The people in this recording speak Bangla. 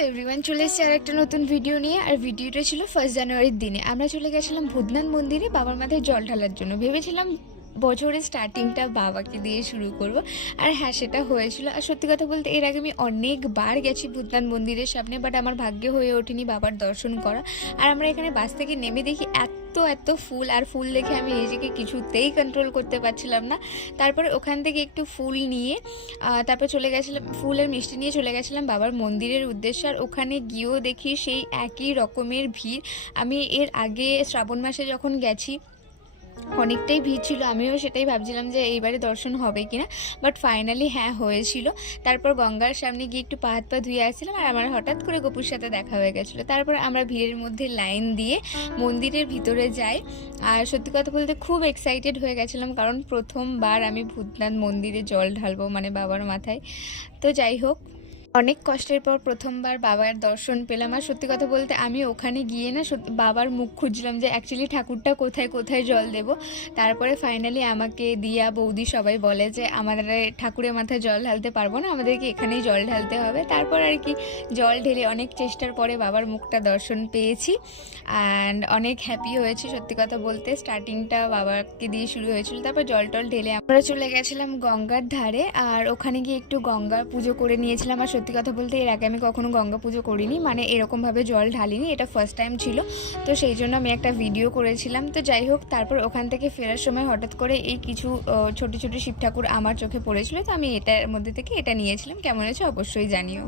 হ্যালো এভরিওয়ান, চলে এসেছে আর একটা নতুন ভিডিও নিয়ে। আর ভিডিওটা ছিল 1 জানুয়ারির দিনে। আমরা চলে গেছিলাম ভূতনাথ মন্দিরে বাবার মাথায় জল ঢালার জন্য। ভেবেছিলাম বছরের স্টার্টিংটা বাবাকে দিয়ে শুরু করব। আর হ্যাঁ, সেটা হয়েছিল। আর সত্যি কথা বলতে এর আগে আমি অনেকবার গেছি ভূতনাথ মন্দিরের সামনে, বাট আমার ভাগ্যে হয়ে ওঠেনি বাবার দর্শন করা। আর আমরা এখানে বাস থেকে নেমে দেখি এত এত ফুল, আর ফুল দেখে আমি নিজেকে কিছুতেই কন্ট্রোল করতে পারছিলাম না। তারপরে ওখান থেকে একটু ফুল নিয়ে তারপর চলে গেছিলাম, ফুল আর মিষ্টি নিয়ে চলে গেছিলাম বাবার মন্দিরের উদ্দেশ্যে। আর ওখানে গিয়েও দেখি সেই একই রকমের ভিড়। আমি এর আগে শ্রাবণ মাসে যখন গেছি অনেকটাই ভিড় ছিল, আমিও সেটাই ভাবছিলাম যে এইবারে দর্শন হবে কিনা, বাট ফাইনালি হ্যাঁ হয়েছিল। তারপর গঙ্গার সামনে গিয়ে একটু পা হাত পা ধুয়ে আসছিলাম, আর আমার হঠাৎ করে গপুর সাথে দেখা হয়ে গেছিলো। তারপর আমরা ভিড়ের মধ্যে লাইন দিয়ে মন্দিরের ভিতরে যাই। আর সত্যি কথা বলতে খুব এক্সাইটেড হয়ে গেছিলাম, কারণ প্রথমবার আমি ভূতনাথ মন্দিরে জল ঢালবো, মানে বাবার মাথায়। তো যাই হোক, অনেক কষ্টের পর প্রথমবার বাবার দর্শন পেলাম। আর সত্যি কথা বলতে আমি ওখানে গিয়ে না সত্যি বাবার মুখ খুঁজলাম যে অ্যাকচুয়ালি ঠাকুরটা কোথায় কোথায় জল দেব। তারপরে ফাইনালি আমাকে দিয়া বৌদি সবাই বলে যে আমাদের ঠাকুরের মাথায় জল ঢালতে পারবো না, আমাদেরকে এখানেই জল ঢালতে হবে। তারপর আর কি জল ঢেলে অনেক চেষ্টার পরে বাবার মুখটা দর্শন পেয়েছি, অ্যান্ড অনেক হ্যাপি হয়েছে। সত্যি কথা বলতে স্টার্টিংটা বাবাকে দিয়ে শুরু হয়েছিল, তারপর জল টল ঢেলে আমরা চলে গেছিলাম গঙ্গার ধারে। আর ওখানে গিয়ে একটু গঙ্গা পুজো করে নিয়েছিলাম। আর সত্যি কথা বলতে এর আগে আমি কখনো গঙ্গা পুজো করিনি, মানে এরকমভাবে জল ঢালিনি, এটা ফার্স্ট টাইম ছিল। তো সেই জন্য আমি একটা ভিডিও করেছিলাম। তো যাই হোক, তারপর ওখান থেকে ফেরার সময় হঠাৎ করে এই কিছু ছোট ছোট শিব ঠাকুর আমার চোখে পড়েছিল, তো আমি এটার মধ্যে থেকে এটা নিয়েছিলাম। কেমন হয়েছে অবশ্যই জানিও।